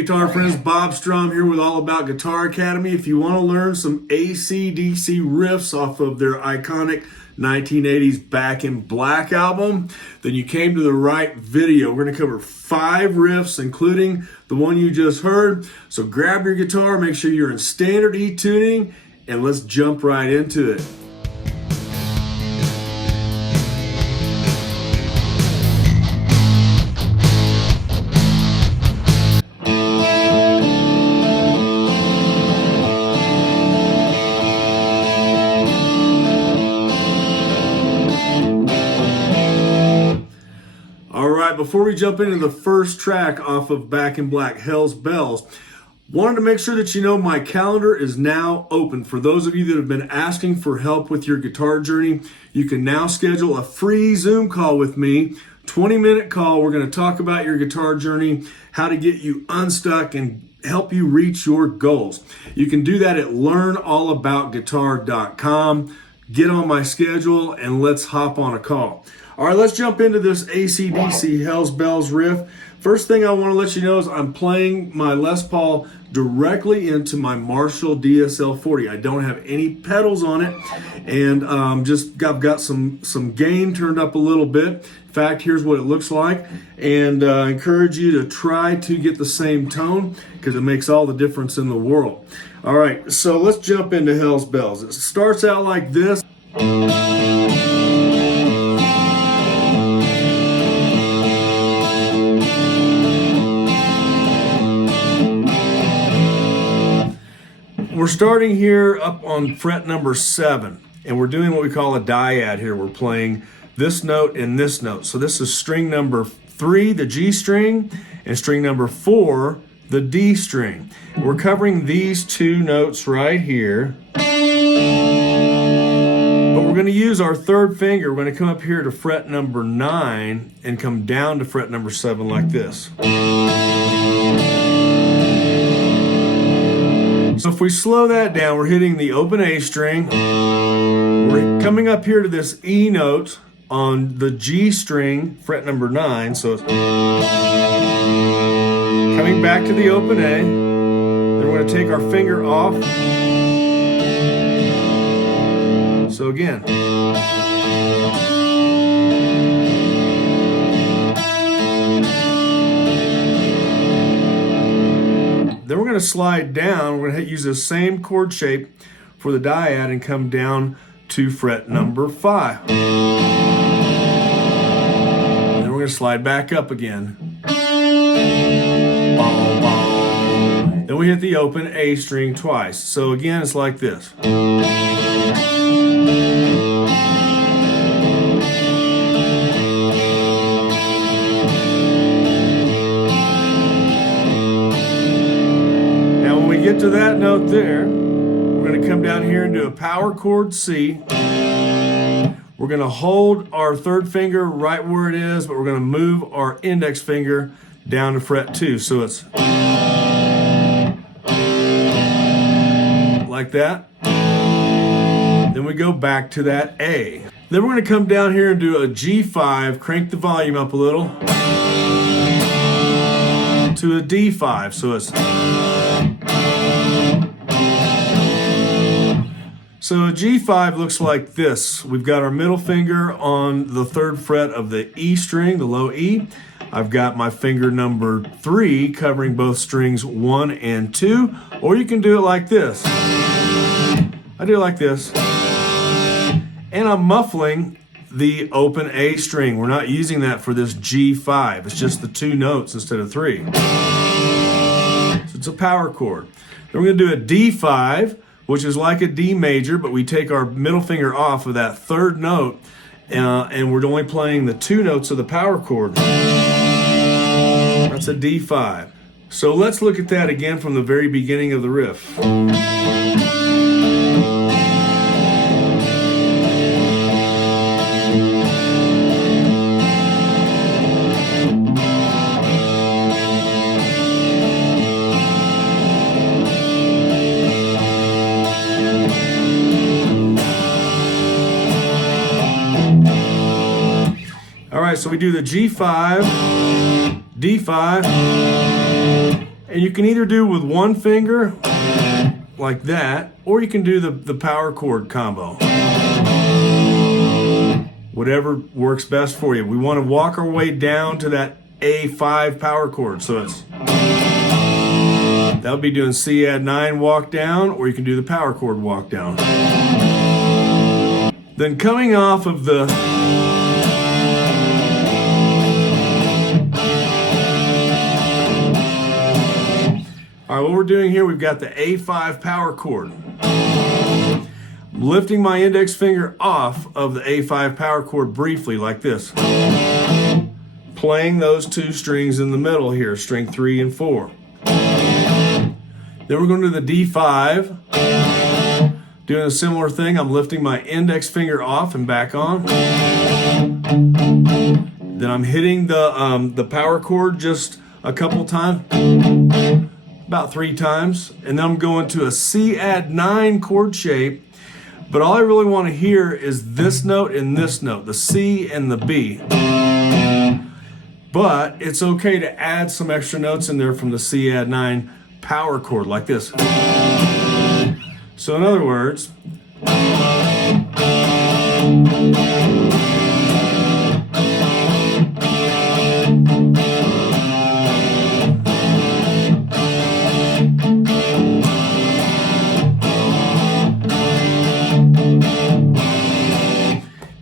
guitar friends, Bob Strum here with All About Guitar Academy. If you want to learn some AC/DC riffs off of their iconic 1980s Back in Black album, then you came to the right video. We're going to cover 5 riffs, including the one you just heard. So grab your guitar, make sure you're in standard E tuning, and let's jump right into it. Before we jump into the first track off of Back in Black, Hell's Bells, wanted to make sure that you know my calendar is now open. For those of you that have been asking for help with your guitar journey, you can now schedule a free Zoom call with me, 20-minute call. We're going to talk about your guitar journey, how to get you unstuck and help you reach your goals. You can do that at learnallaboutguitar.com. Get on my schedule and let's hop on a call. All right, let's jump into this AC/DC Hell's Bells riff. First thing I want to let you know is I'm playing my Les Paul directly into my Marshall DSL-40. I don't have any pedals on it, and I've got some gain turned up a little bit. In fact, here's what it looks like, and I encourage you to try to get the same tone because it makes all the difference in the world. All right, so let's jump into Hell's Bells. It starts out like this. We're starting here up on fret number 7, and we're doing what we call a dyad here. We're playing this note and this note. So this is string number 3, the G string, and string number 4, the D string. We're covering these 2 notes right here. But we're going to use our 3rd finger. We're going to come up here to fret number 9 and come down to fret number 7 like this. So if we slow that down, we're hitting the open A string. We're coming up here to this E note on the G string, fret number 9. So it's coming back to the open A. Then we're going to take our finger off. So again. Then we're going to slide down. We're going to use the same chord shape for the dyad and come down to fret number 5. And then we're going to slide back up again. Then we hit the open A string twice. So again, it's like this. Get to that note there, we're going to come down here and do a power chord C. We're going to hold our 3rd finger right where it is, but we're going to move our index finger down to fret 2. So it's like that. Then we go back to that A. Then we're going to come down here and do a G5, crank the volume up a little, to a D5. So it's So a G5 looks like this. We've got our middle finger on the 3rd fret of the E string, the low E. I've got my finger number 3 covering both strings 1 and 2, or you can do it like this. I do it like this. And I'm muffling the open A string. We're not using that for this G5. It's just the 2 notes instead of 3. So it's a power chord. Then we're going to do a D5, which is like a D major, but we take our middle finger off of that 3rd note, and we're only playing the 2 notes of the power chord. That's a D5. So let's look at that again from the very beginning of the riff. All right, so we do the G5, D5, And you can either do with one finger, like that, or you can do the power chord combo. Whatever works best for you. We want to walk our way down to that A5 power chord. So it's, that would be doing C add 9 walk down, or you can do the power chord walk down. Then coming off of the all right, what we're doing here, we've got the A5 power chord. I'm lifting my index finger off of the A5 power chord briefly, like this. Playing those two strings in the middle here, string 3 and 4. Then we're going to do the D5. Doing a similar thing, I'm lifting my index finger off and back on. Then I'm hitting the power chord just a couple times. About 3 times, and then I'm going to a C add 9 chord shape, but all I really want to hear is this note and this note, the C and the B. But it's okay to add some extra notes in there from the C add 9 power chord, like this. So in other words,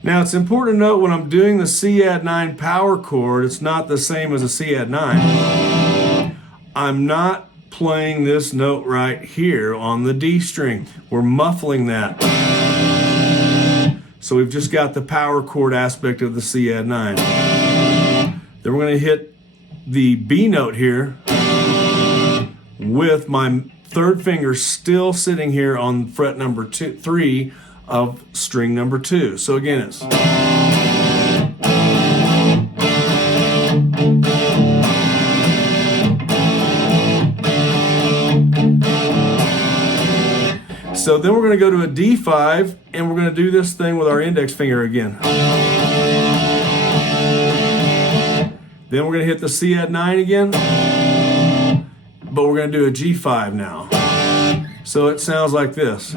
now it's important to note when I'm doing the C add 9 power chord, it's not the same as a C add 9. I'm not playing this note right here on the D string. We're muffling that. So we've just got the power chord aspect of the C add 9. Then we're going to hit the B note here with my third finger still sitting here on fret number 3 of string number 2. So again, it's so then we're going to go to a D5 and we're going to do this thing with our index finger again. Then we're going to hit the C add 9 again, but we're going to do a G5 now. So it sounds like this.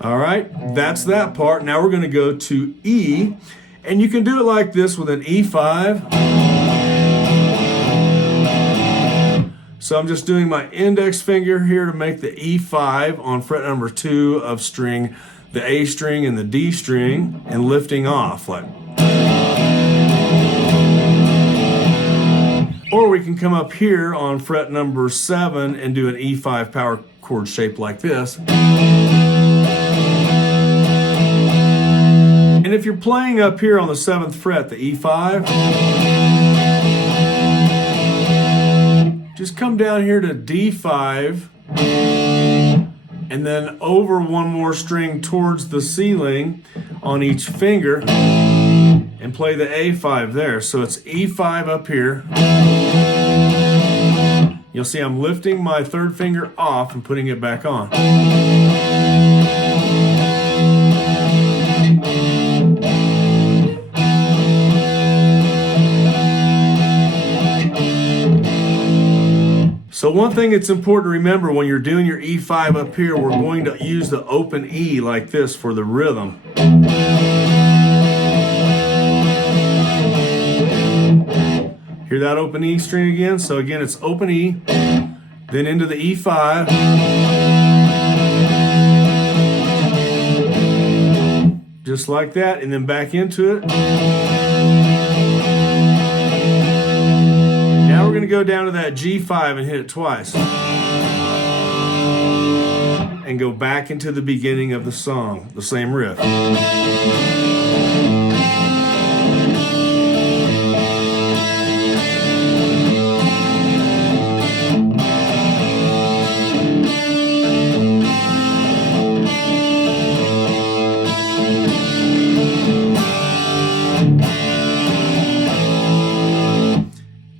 All right, that's that part. Now we're going to go to E, and you can do it like this with an E5. So I'm just doing my index finger here to make the E5 on fret number 2 of string, the A string and the D string, and lifting off like. Or we can come up here on fret number 7 and do an E5 power chord shape like this. And if you're playing up here on the 7th fret, the E5, just come down here to D5 and then over one more string towards the ceiling on each finger and play the A5 there. So it's E5 up here. You'll see I'm lifting my third finger off and putting it back on. So one thing it's important to remember when you're doing your E5 up here, we're going to use the open E like this for the rhythm. Hear that open E string again? So again, it's open E, then into the E5. Just like that, and then back into it. Now we're going to go down to that G5 and hit it twice. And go back into the beginning of the song, the same riff.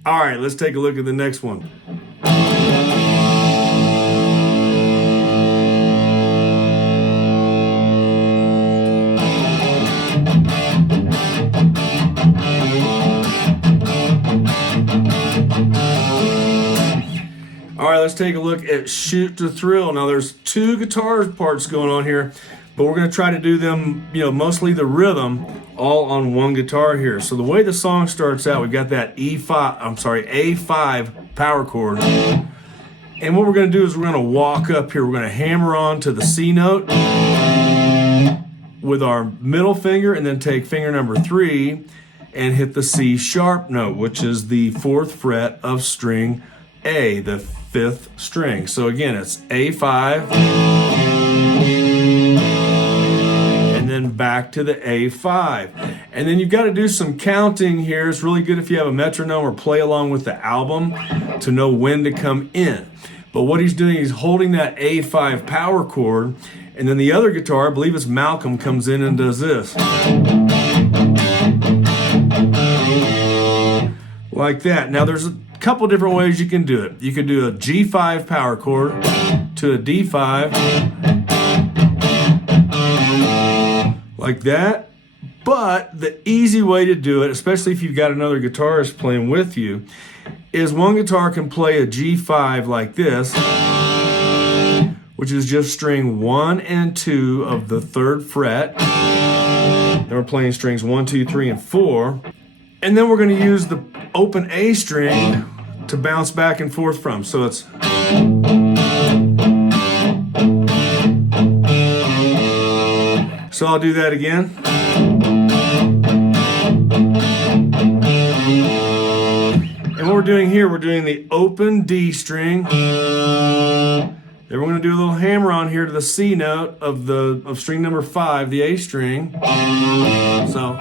All right, let's take a look at the next one. All right, let's take a look at Shoot to Thrill. Now there's two guitar parts going on here, but we're going to try to do them, mostly the rhythm, all on one guitar here. So the way the song starts out, we've got that A5 power chord. And what we're going to do is we're going to walk up here. We're going to hammer on to the C note with our middle finger, and then take finger number 3 and hit the C sharp note, which is the 4th fret of string A, the 5th string. So again, it's A5, and then back to the A5. And then you've got to do some counting here. It's really good if you have a metronome or play along with the album to know when to come in. But what he's doing, he's holding that A5 power chord, and then the other guitar, I believe it's Malcolm, comes in and does this. Like that. Now there's a couple different ways you can do it. You could do a G5 power chord to a D5, like that. But the easy way to do it, especially if you've got another guitarist playing with you, is one guitar can play a G5 like this, which is just string 1 and 2 of the 3rd fret. Then we're playing strings 1, 2, 3, and 4. And then we're going to use the open A string to bounce back and forth from. So it's... So I'll do that again. And what we're doing here, we're doing the open D string. Then we're going to do a little hammer on here to the C note of string number 5, the A string. So.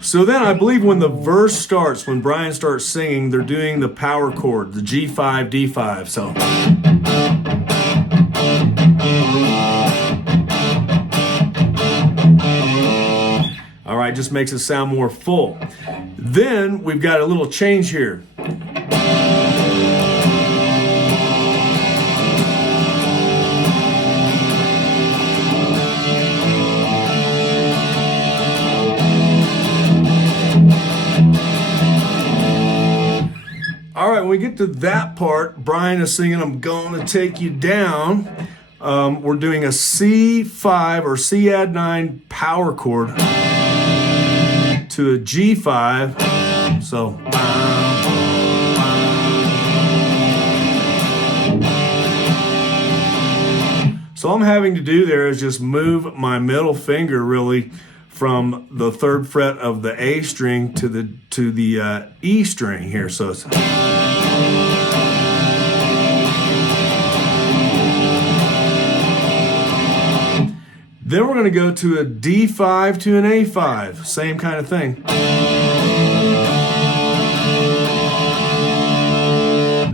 So then I believe when the verse starts, when Brian starts singing, they're doing the power chord, the G5, D5. So. All right, just makes it sound more full. Then we've got a little change here. All right, when we get to that part, Brian is singing, "I'm Gonna Take You Down." We're doing a C5 or C add 9 power chord to a G5. So. So all I'm having to do there is just move my middle finger really from the 3rd fret of the A string to the E string here. So it's. Then we're going to go to a D5 to an A5, same kind of thing.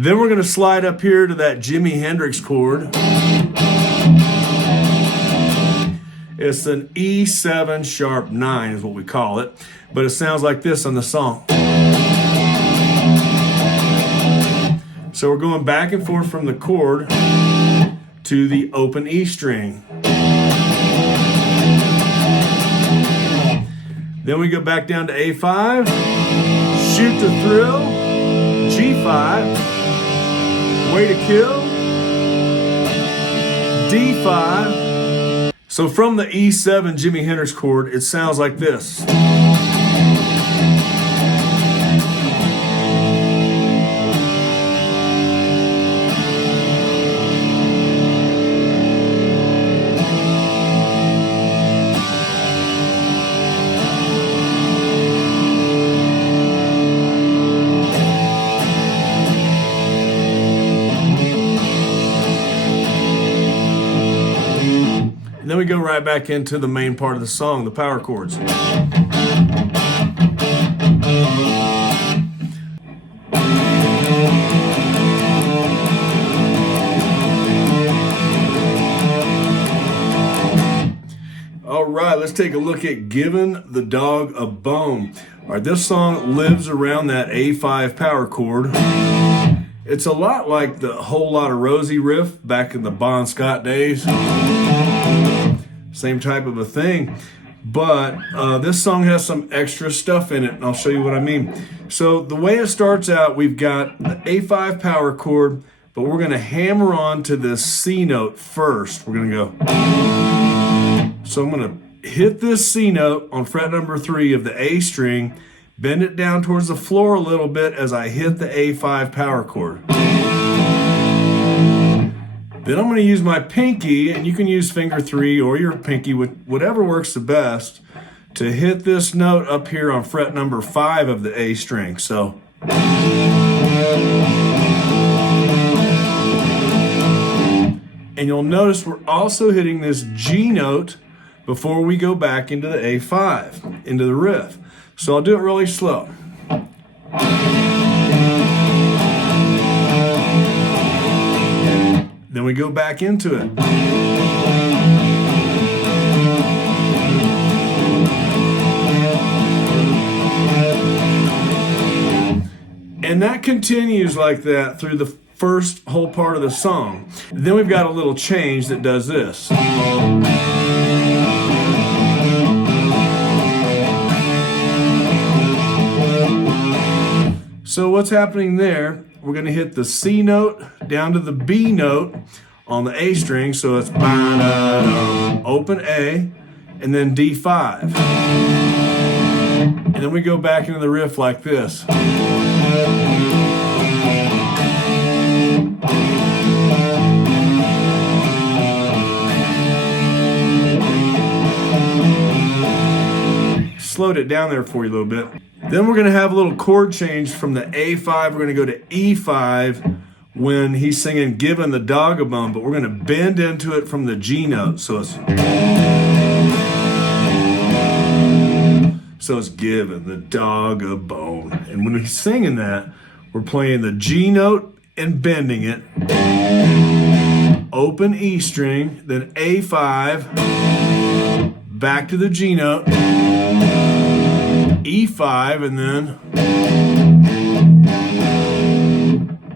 Then we're going to slide up here to that Jimi Hendrix chord. It's an E7 sharp 9 is what we call it, but it sounds like this on the song. So we're going back and forth from the chord to the open E string. Then we go back down to A5, Shoot to Thrill, G5, Way to Kill, D5. So from the E7 Jimi Hendrix chord, it sounds like this. Then we go right back into the main part of the song, the power chords. All right, let's take a look at Givin' the Dog a Bone. All right, this song lives around that A5 power chord. It's a lot like the Whole Lotta Rosie riff back in the Bon Scott days. Same type of a thing. But this song has some extra stuff in it, and I'll show you what I mean. So the way it starts out, we've got the A5 power chord, but we're going to hammer on to this C note first. We're going to go. So I'm going to hit this C note on fret number 3 of the A string, bend it down towards the floor a little bit as I hit the A5 power chord. Then I'm going to use my pinky, and you can use finger 3 or your pinky, whatever works the best, to hit this note up here on fret number 5 of the A string. So. And you'll notice we're also hitting this G note before we go back into the A5, into the riff. So I'll do it really slow. Then we go back into it. And that continues like that through the first whole part of the song. Then we've got a little change that does this. So what's happening there, we're going to hit the C note down to the B note on the A string, so it's open A, and then D5. And then we go back into the riff like this. Slowed it down there for you a little bit. Then we're going to have a little chord change from the A5. We're going to go to E5 when he's singing Givin' the Dog a Bone, but we're going to bend into it from the G note. So it's Givin' the Dog a Bone. And when he's singing that, we're playing the G note and bending it. Open E string, then A5, back to the G note. E5, and then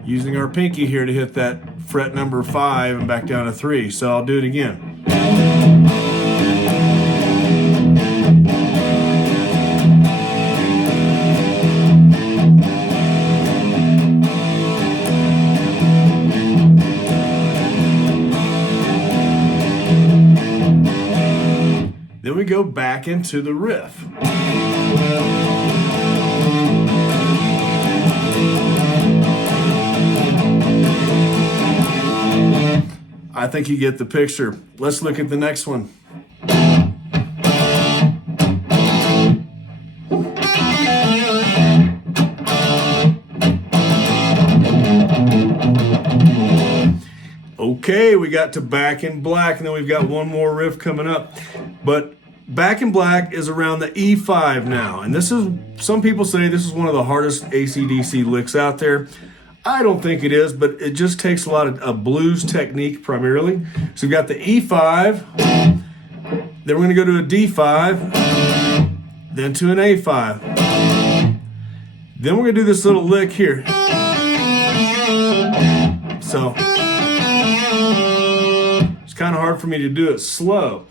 using our pinky here to hit that fret number 5 and back down to 3. So I'll do it again. Then we go back into the riff. I think you get the picture. Let's look at the next one. Okay, we got to Back in Black, and then we've got one more riff coming up. But Back in Black is around the E5 now, and this is, some people say this is one of the hardest AC/DC licks out there. I don't think it is, but it just takes a lot of blues technique primarily. So we've got the E5, then we're going to go to a D5, then to an A5. Then we're going to do this little lick here. So it's kind of hard for me to do it slow,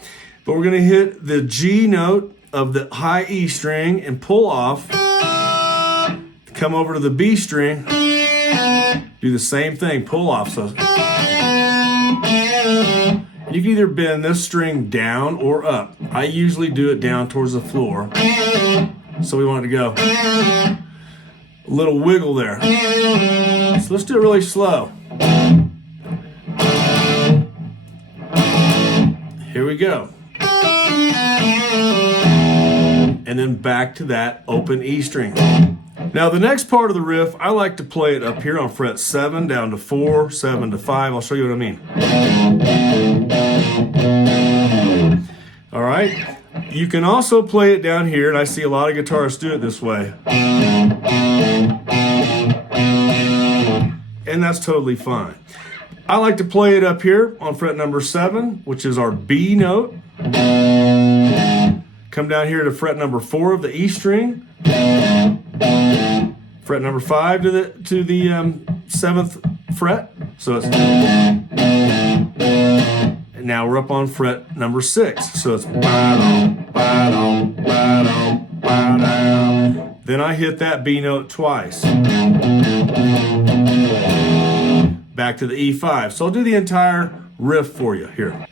but we're going to hit the G note of the high E string and pull off, come over to the B string, do the same thing, pull off. So you can either bend this string down or up. I usually do it down towards the floor. So we want it to go a little wiggle there. So let's do it really slow. Here we go. And then back to that open E string. Now the next part of the riff, I like to play it up here on fret 7 down to 4, 7 to 5. I'll show you what I mean. All right. You can also play it down here, and I see a lot of guitarists do it this way. And that's totally fine. I like to play it up here on fret number 7, which is our B note. Come down here to fret number 4 of the E string. Fret number 5 to the 7th fret. So it's, and now we're up on fret number 6. So it's ba-dum, ba-dum, ba-dum, ba-dum. Then I hit that B note twice. Back to the E5. So I'll do the entire riff for you here.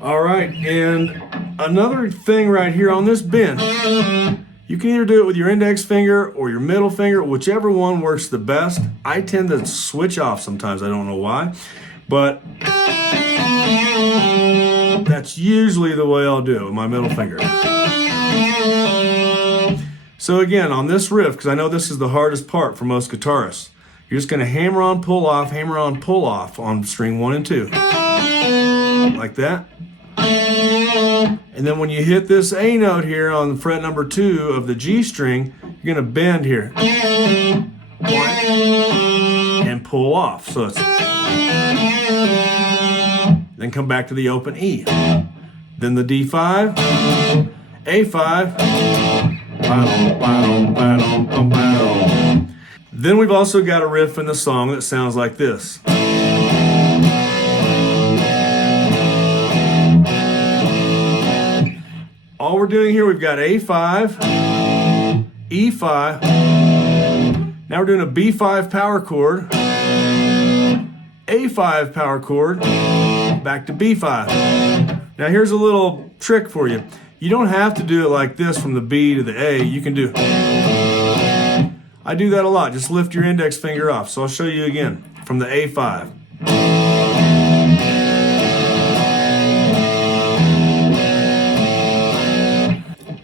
All right, and another thing right here on this bend, you can either do it with your index finger or your middle finger, whichever one works the best. I tend to switch off sometimes, I don't know why, but that's usually the way I'll do it with my middle finger. So again, on this riff, because I know this is the hardest part for most guitarists, you're just going to hammer on, pull off on string 1 and 2. Like that. And then when you hit this A note here on fret number 2 of the G string, you're going to bend here. And pull off. So it's, then come back to the open E. Then the D5, A5. Then we've also got a riff in the song that sounds like this. All we're doing here, we've got A5, E5. Now we're doing a B5 power chord, A5 power chord, back to B5. Now here's a little trick for you. You don't have to do it like this from the B to the A. You can do, I do that a lot. Just lift your index finger off. So I'll show you again from the A5.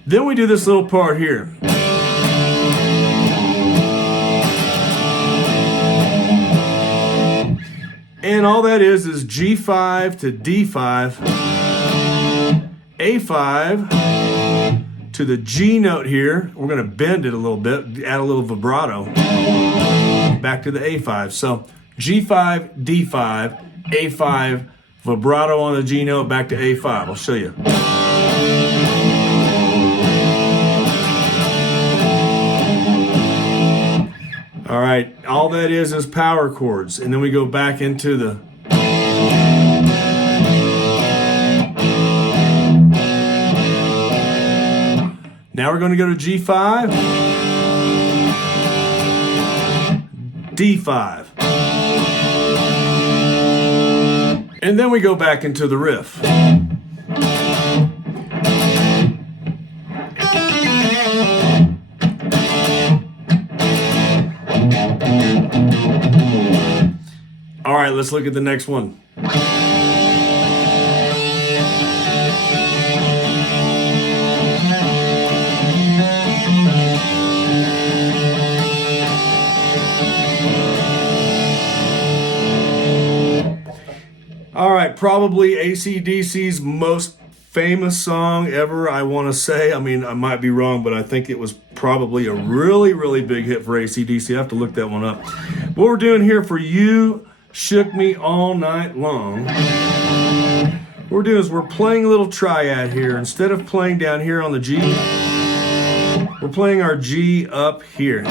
Then we do this little part here. And all that is G5 to D5, A5 to the G note here. We're going to bend it a little bit, add a little vibrato, back to the A5. So G5, D5, A5, vibrato on the G note, back to A5. I'll show you. All right, all that is power chords. And then we go back into the... Now we're going to go to G5, D5. And then we go back into the riff. All right, let's look at the next one. All right, probably AC/DC's most famous song ever, I want to say. I mean, I might be wrong, but I think it was probably a really, really big hit for AC/DC. I have to look that one up. What we're doing here for You Shook Me All Night Long, what we're doing is we're playing a little triad here. Instead of playing down here on the G, we're playing our G up here.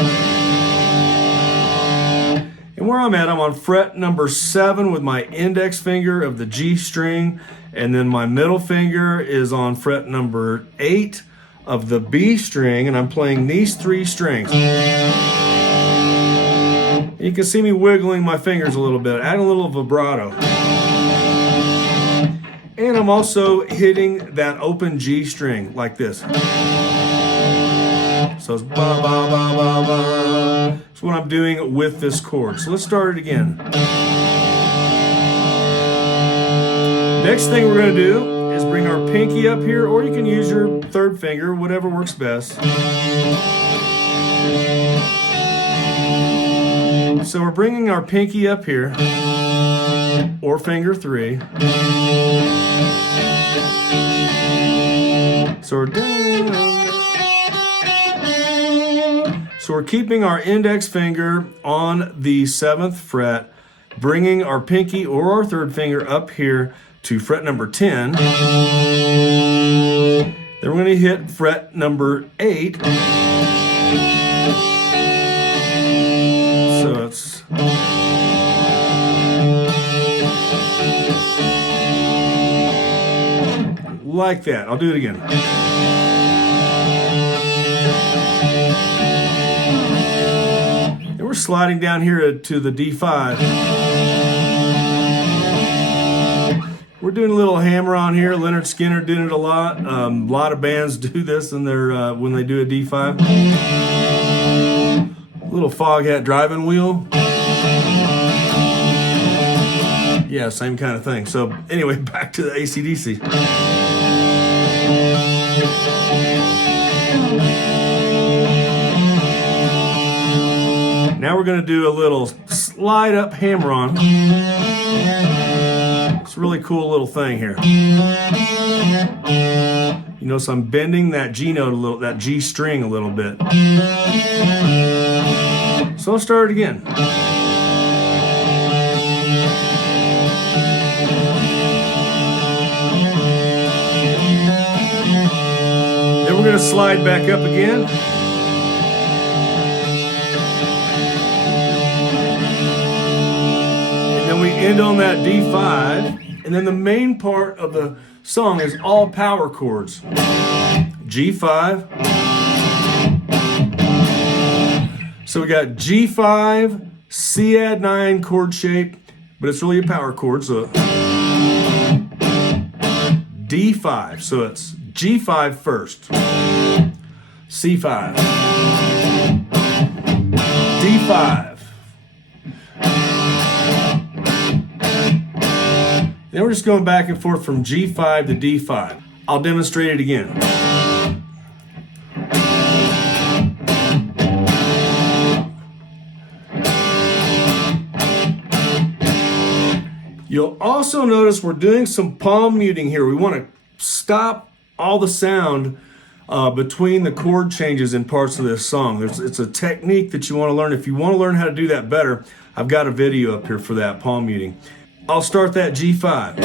And where I'm on fret number 7 with my index finger of the G string, and then my middle finger is on fret number 8 of the B string, and I'm playing these 3 strings. You can see me wiggling my fingers a little bit, adding a little vibrato. And I'm also hitting that open G string like this. So it's ba ba ba ba ba. That's what I'm doing with this chord. So let's start it again. Next thing we're going to do is bring our pinky up here, or you can use your third finger, whatever works best. So we're bringing our pinky up here. or finger 3. So we're down. So we're keeping our index finger on the 7th fret, bringing our pinky or our 3rd finger up here to fret number 10. Then we're going to hit fret number 8. So it's like that. I'll do it again. And we're sliding down here to the D5. We're doing a little hammer on here. Leonard Skinner did it a lot. A lot of bands do this in their when they do a D5. Little fog hat driving wheel. Yeah, same kind of thing. So anyway, back to the AC/DC. Now we're going to do a little slide up hammer-on. It's a really cool little thing here. You notice I'm bending that G note a little, that G string a little bit. So I'll start it again. Then we're going to slide back up again. We end on that D5, and then the main part of the song is all power chords. G5. So we got G5, C add 9 chord shape, but it's really a power chord, so D5. So it's G5 first, C5, D5. Then we're just going back and forth from G5 to D5. I'll demonstrate it again. You'll also notice we're doing some palm muting here. We want to stop all the sound between the chord changes in parts of this song. It's a technique that you want to learn. If you want to learn how to do that better, I've got a video up here for that, palm muting. I'll start that G5.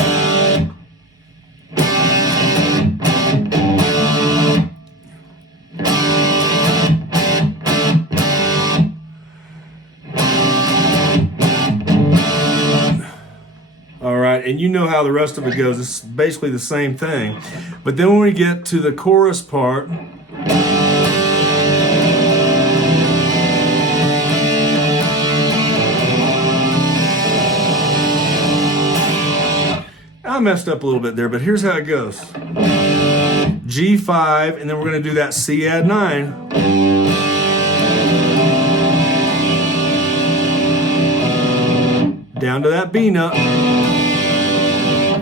All right, and you know how the rest of it goes. It's basically the same thing. But then when we get to the chorus part, I messed up a little bit there, but here's how it goes. G5, and then we're going to do that C add 9. Down to that B note,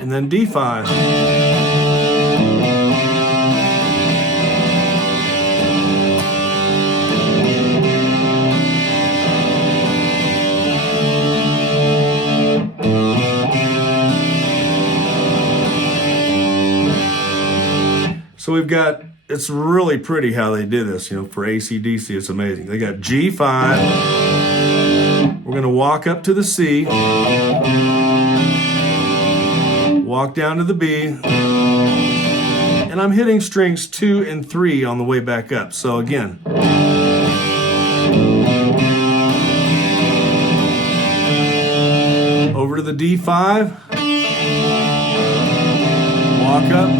and then D5. So we've got, it's really pretty how they did this, you know, for AC/DC, it's amazing. They got G5, we're gonna walk up to the C, walk down to the B, and I'm hitting strings 2 and 3 on the way back up. So again. Over to the D5, walk up,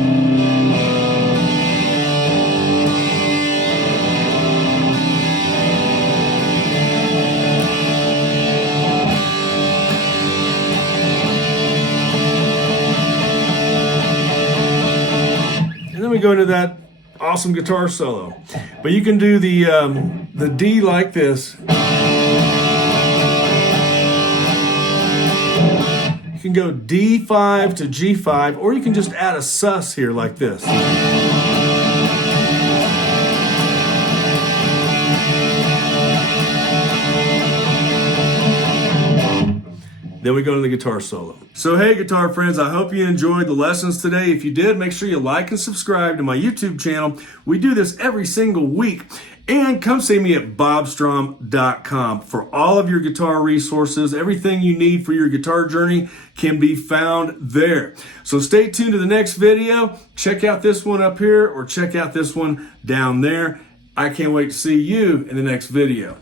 and then we go into that awesome guitar solo. But you can do the D like this. You can go D5 to G5, or you can just add a sus here like this. Then we go to the guitar solo. So hey, guitar friends, I hope you enjoyed the lessons today. If you did, make sure you like and subscribe to my YouTube channel. We do this every single week. And come see me at bobstrom.com for all of your guitar resources. Everything you need for your guitar journey can be found there. So stay tuned to the next video. Check out this one up here or check out this one down there. I can't wait to see you in the next video.